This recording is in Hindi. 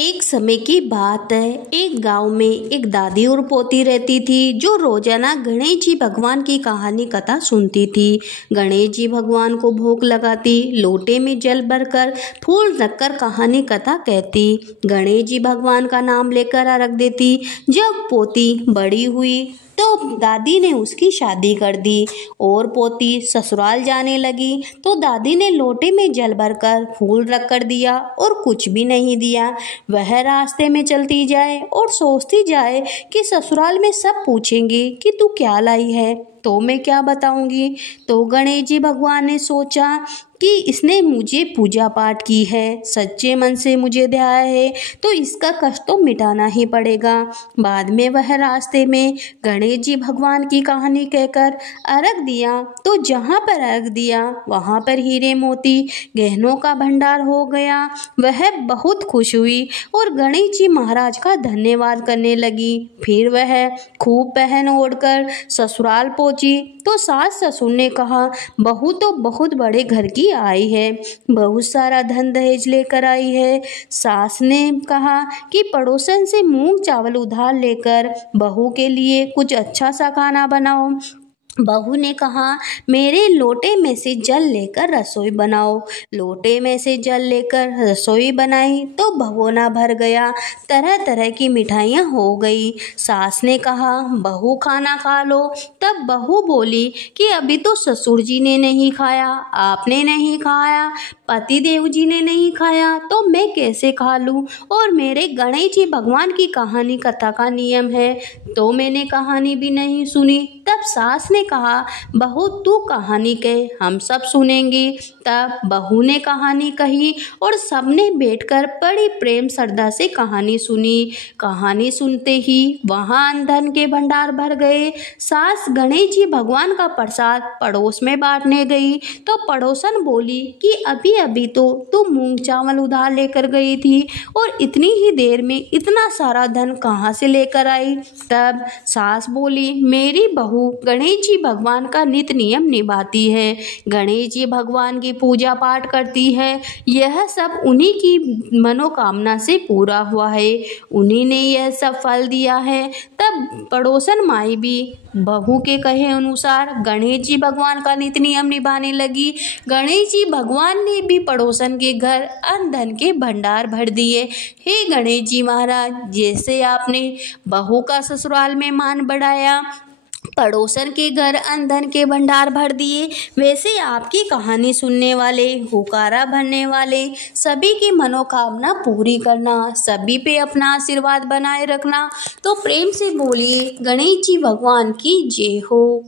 एक समय की बात है। एक गांव में एक दादी और पोती रहती थी जो रोजाना गणेश जी भगवान की कहानी कथा सुनती थी। गणेश जी भगवान को भोग लगाती, लोटे में जल भरकर फूल रखकर कहानी कथा कहती, गणेश जी भगवान का नाम लेकर अर्घ देती। जब पोती बड़ी हुई तो दादी ने उसकी शादी कर दी और पोती ससुराल जाने लगी तो दादी ने लोटे में जल भरकर फूल रख कर दिया और कुछ भी नहीं दिया। वह रास्ते में चलती जाए और सोचती जाए कि ससुराल में सब पूछेंगे कि तू क्या लाई है, तो मैं क्या बताऊंगी। तो गणेश जी भगवान ने सोचा कि इसने मुझे पूजा पाठ की है, सच्चे मन से मुझे ध्याया है, तो इसका कष्ट तो मिटाना ही पड़ेगा। बाद में वह रास्ते में गणेश जी भगवान की कहानी कहकर अर्घ दिया तो जहाँ पर अर्घ दिया वहाँ पर हीरे मोती गहनों का भंडार हो गया। वह बहुत खुश हुई और गणेश जी महाराज का धन्यवाद करने लगी। फिर वह खूब पहन ओढ़कर ससुराल पहुंची तो सास ससुर ने कहा, बहू तो बहुत बड़े घर की आई है, बहुत सारा धन दहेज लेकर आई है। सास ने कहा कि पड़ोसन से मूंग चावल उधार लेकर बहू के लिए कुछ अच्छा सा खाना बनाओ। बहू ने कहा, मेरे लोटे में से जल लेकर रसोई बनाओ। लोटे में से जल लेकर रसोई बनाई तो भगोना भर गया, तरह तरह की मिठाइयाँ हो गई। सास ने कहा, बहू खाना खा लो। तब बहू बोली कि अभी तो ससुर जी ने नहीं खाया, आपने नहीं खाया, पति देव जी ने नहीं खाया, तो मैं कैसे खा लूँ। और मेरे गणेश जी भगवान की कहानी कथा का नियम है, तो मैंने कहानी भी नहीं सुनी। तब सास ने कहा, बहू तू कहानी कह, हम सब सुनेंगे। तब बहू ने कहानी कही और सबने बैठकर बड़ी प्रेम श्रद्धा से कहानी सुनी। कहानी सुनते ही वहाँ धन के भंडार भर गए। सास गणेश जी भगवान का प्रसाद पड़ोस में बांटने गई तो पड़ोसन बोली कि अभी अभी तो तू मूंग चावल उधार लेकर गई थी और इतनी ही देर में इतना सारा धन कहाँ से लेकर आई। तब सास बोली, मेरी बहू गणेश जी भगवान का नित्य नियम निभाती है, गणेश जी भगवान की पूजा पाठ करती है, यह सब उन्हीं की मनोकामना से पूरा हुआ है, उन्हीं ने यह सब फल दिया है। तब पड़ोसन माई भी बहू के कहे अनुसार गणेश जी भगवान का नित्य नियम निभाने लगी। गणेश जी भगवान ने भी पड़ोसन के घर अन्न धन के भंडार भर दिए। हे गणेश जी महाराज, जैसे आपने बहू का ससुराल में मान बढ़ाया, पड़ोसन के घर अन्न धन के भंडार भर दिए, वैसे आपकी कहानी सुनने वाले, हुकारा भरने वाले सभी की मनोकामना पूरी करना, सभी पे अपना आशीर्वाद बनाए रखना। तो प्रेम से बोलिए, गणेश जी भगवान की जय हो।